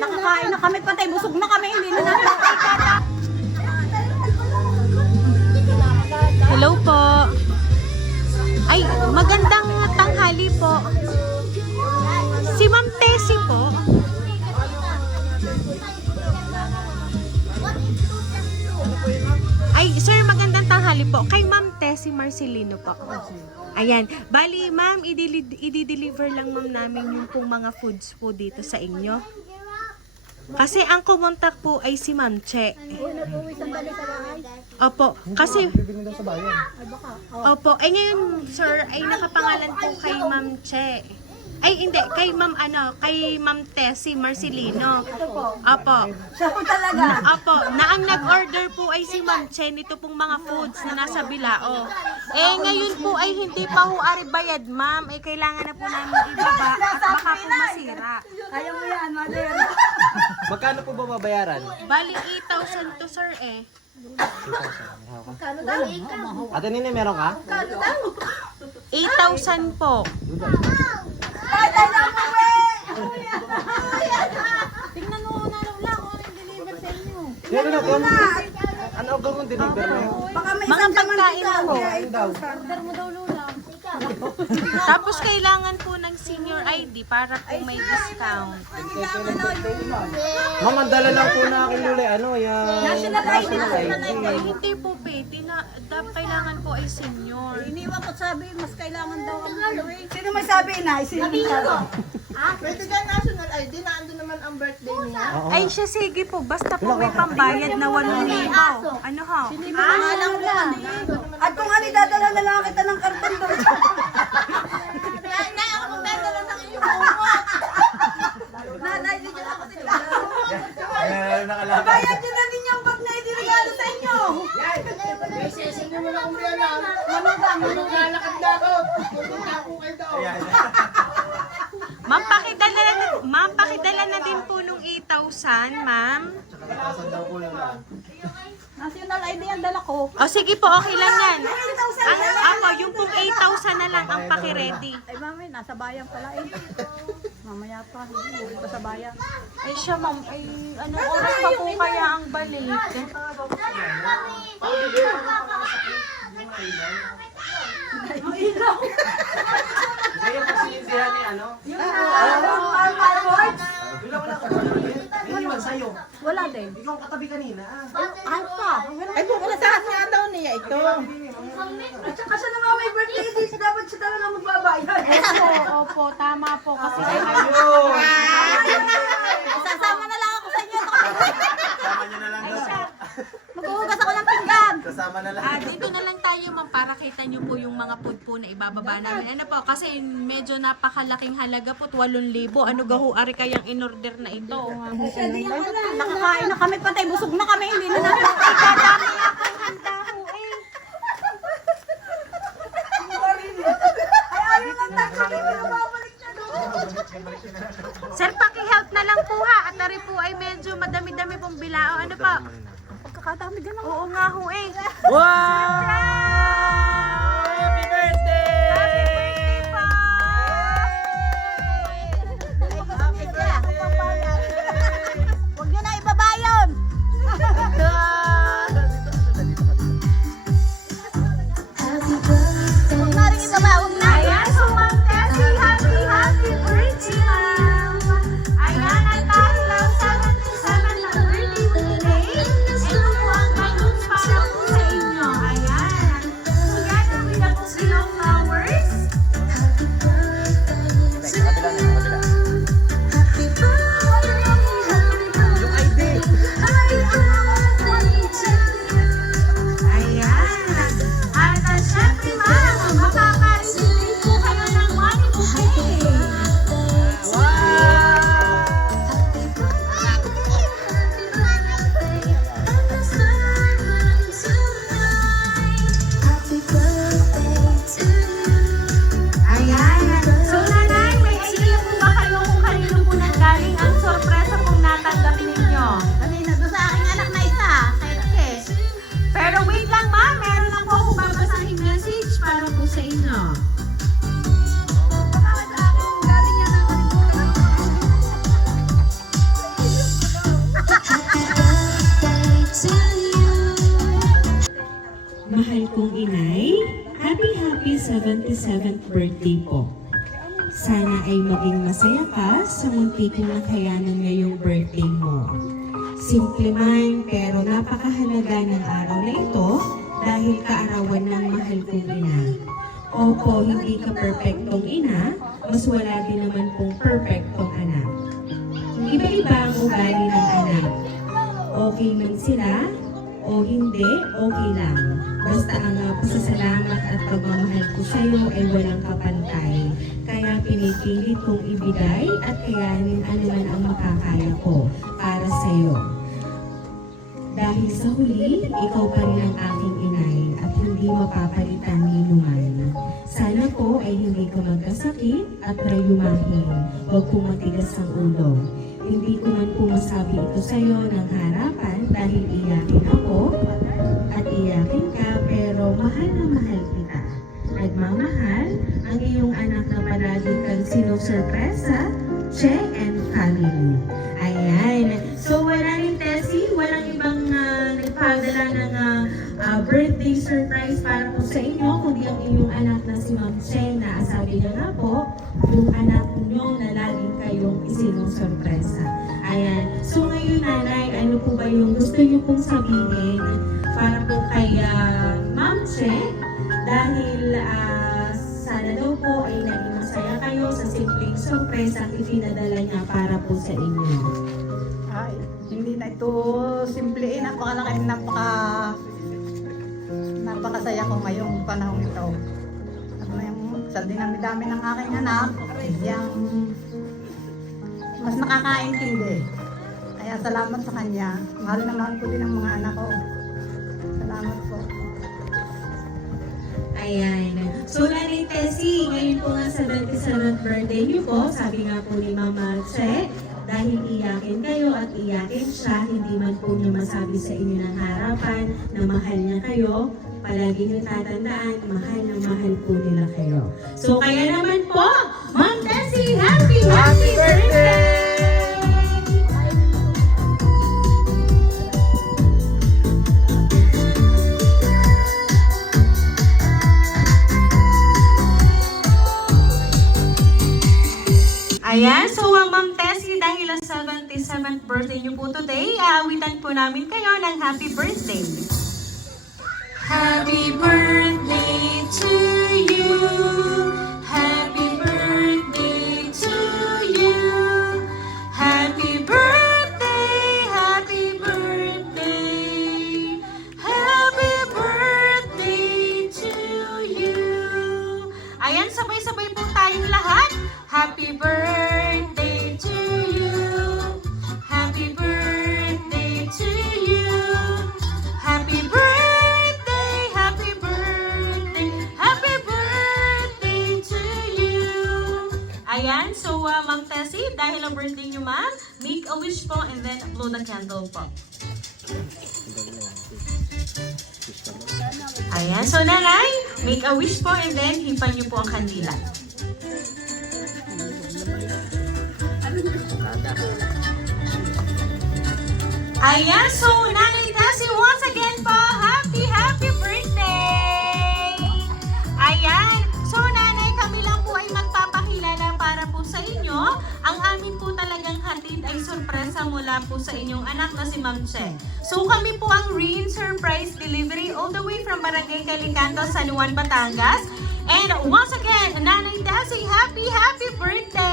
Nakakain na kami, patay busog na kami, hindi na namin nakikita. Hello po. Ay, magandang tanghali po. Si Ma'am Tessie po. Ay, sir, magandang tanghali po. Kay Ma'am Tessie Marcelino po. Ayan. Bali, ma'am, i-deliver lang ma'am namin yung pong mga foods po dito sa inyo. Kasi ang kumontak po ay si Ma'am Che. Opo, kasi... Opo, ay ngayon, sir, ay nakapangalan po kay Ma'am Che. Ay, hindi, kay Ma'am, kay Ma'am Tessie Marcelino. Opo. Siya po talaga. Opo, na ang nag-order po ay si Ma'am Che nito pong mga foods na nasa bilao. Eh, ngayon po ay hindi pa ho ari bayad, ma'am. Eh, kailangan na po namin ibaba at baka po masira. Ayaw mo yan, mother. Magkano po ba babayaran? Bali, 8,000 to, sir, eh. Ate Nini, meron ka? 8,000 po. Tingnan mo na lang kung ano yung deliver sa inyo. Meron natin. Ano ba mong deliver na yun? Baka may Mga isang pagkain na ho. Order mo daw, Lola. Tapos kailangan po ng senior ID para po may discount. Ma'am, ang dala lang po na akin luli. Ano, yan? National ID. Eh, hindi po pwede na kailangan po ay senior. Iniwan ko sabi, mas kailangan daw ang delivery. Sino may sabi na? Sino may sabi? Pwede ka national ID, naandun naman ang birthday niya. Ay, siya sige po. Basta po may pambayad na 8,000. Ano ho? Alam mo. At kung ano, dadala na lang kita ng karton doon. Nay, ako magdadala ng iyong bumot. Nanay, bigyan ako sila. Ayan, nakalaban. Bayad nyo na din yung bag na idirigalo sa inyo. Isesing mo na kung yan lang. Maglalakad na ako. Pupunta ako kayo daw. Ma'am, pakidala na din po nung 8,000, ma'am. National ID ang dala ko. O sige po, okay lang yan. Ako, yung pong 8,000 na lang ang pakiready. Ay, mami, nasa bayan pala eh. Mamaya pa, hindi pa sa bayan. Ay siya, ma'am, ay anong oras pa po kaya ang balik? Kaya po sinisihan ni ano? Hindi man sa'yo. Wala din. Ikaw ang katabi kanina. Ay pa. Ay, pupuntahan nga daw niya ito. At saka siya naman may birthday din. Dapat siya talaga magbabayad. Opo, tama po kasi Ayun! Sasama na lang ako sa inyo. Kasama niyo na lang daw. Maghuhugas ako ng pinggan. Kasama na lang. dito na lang tayo, ma'am, para kita nyo po yung mga food po na ibababa namin. Ano po, kasi medyo napakalaking halaga po, 8,000. Ano gaho, ari kayang in-order na ito. Nakakain na kami, patay busog na kami. Hindi na namin nakikita. Dami na akong handa ho eh. Ay, ayaw lang tayo kami. Pinababalik na doon. Sir, paki-help na lang po ha. At ari po ay medyo madami-dami pong bilao. Ano po? Pagkakadami ganun. Oo nga ho eh. Wow! Happy birthday! Happy birthday po! Huwag nyo na ibaba yun. Huwag na rin ibaba. Huwag na. Ayan, so Ma'am Tessie, happy birthday, ma'am! Ayan, ang tayo lang 7 na birthday today. Ito po ang balloons para po sa inyo. Ayan. 77th birthday po. Sana ay maging masaya ka sa munti kong nakayanan ngayong birthday mo. Simple man pero napakahalaga ng araw na ito dahil kaarawan ng mahal kong ina. Opo, hindi ka perfectong ina, mas wala din naman pong perfectong anak. Iba-iba ang ugali ng anak. Okay man sila o hindi, okay lang. Basta ang pasasalamat at pagmamahal ko sa iyo ay walang kapantay. Kaya pinipilit kong ibigay at kayanin anuman ang makakaya ko para sa iyo. Dahil sa huli, ikaw pa rin ang aking inay at hindi mapapalitan ni numan. Sana po ay hindi ka magkasakit at rayumahin. Huwag kong matigas ang ulo. Hindi ko man po masabi ito sa iyo ng harapan dahil iyakin ako at iyakin ka pero mahal na mahal kita. Nagmamahal ang iyong anak na palagi kang sinusurpresa, Che and family. Ayan. So wala rin Tessie, walang ibang nagpadala ng birthday surprise para po sa inyo, kundi ang inyong anak na si Ma'am Che na sabi niya nga po, yung anak niyo na laging kayong isinusurpresa. Ayan. So ngayon nanay, ano po ba yung gusto niyo pong sabihin para po kay Ma'am Che? Dahil sana daw po ay naging masaya kayo sa simpleng surprise ang ipinadala niya para po sa inyo. Ay, hindi na ito simple. Napakalaki, napakasaya ko ngayong panahon ito. At ngayong sa dinami-dami ng aking anak, yung mas nakakaintindi. Kaya salamat sa kanya. Mahal na mahal ko din ang mga anak ko. Salamat po. Ayan. So, Nanay Tessie, ngayon po nga 77th birthday niyo po, sabi nga po ni Mama Che, dahil iyakin kayo at iyakin siya, hindi man po niya masabi sa inyo ng harapan na mahal niya kayo, palagi niyo tatandaan, mahal na mahal po nila kayo. So, kaya naman po, Ma'am Tessie, happy birthday! Ayan, so Ma'am Tessie, dahil sa 77th birthday niyo po today, aawitan po namin kayo ng happy birthday. Happy birthday to you. Happy birthday to you. Happy birthday, happy birthday. Happy birthday to you. Ayan, sabay-sabay po tayong lahat. Happy birthday to you. Happy birthday to you. Happy birthday, happy birthday, happy birthday to you. Ayan, so Ma'am Tessie, dahil ang birthday niyo ma'am, make a wish po and then blow the candle po. Ayan, so nanay, make a wish po and then hipan niyo po ang kandila. Ayan, so Nanay Tessie, once again po, happy birthday! Ayan, so nanay, kami lang po ay magpapakilala para po sa inyo. Ang amin po talagang hatid ay sorpresa mula po sa inyong anak na si Ma'am Che. So kami po ang Rain Surprise Delivery all the way from Barangay Calicanto, San Juan, Batangas. And once again, Nanay Tessie, happy birthday!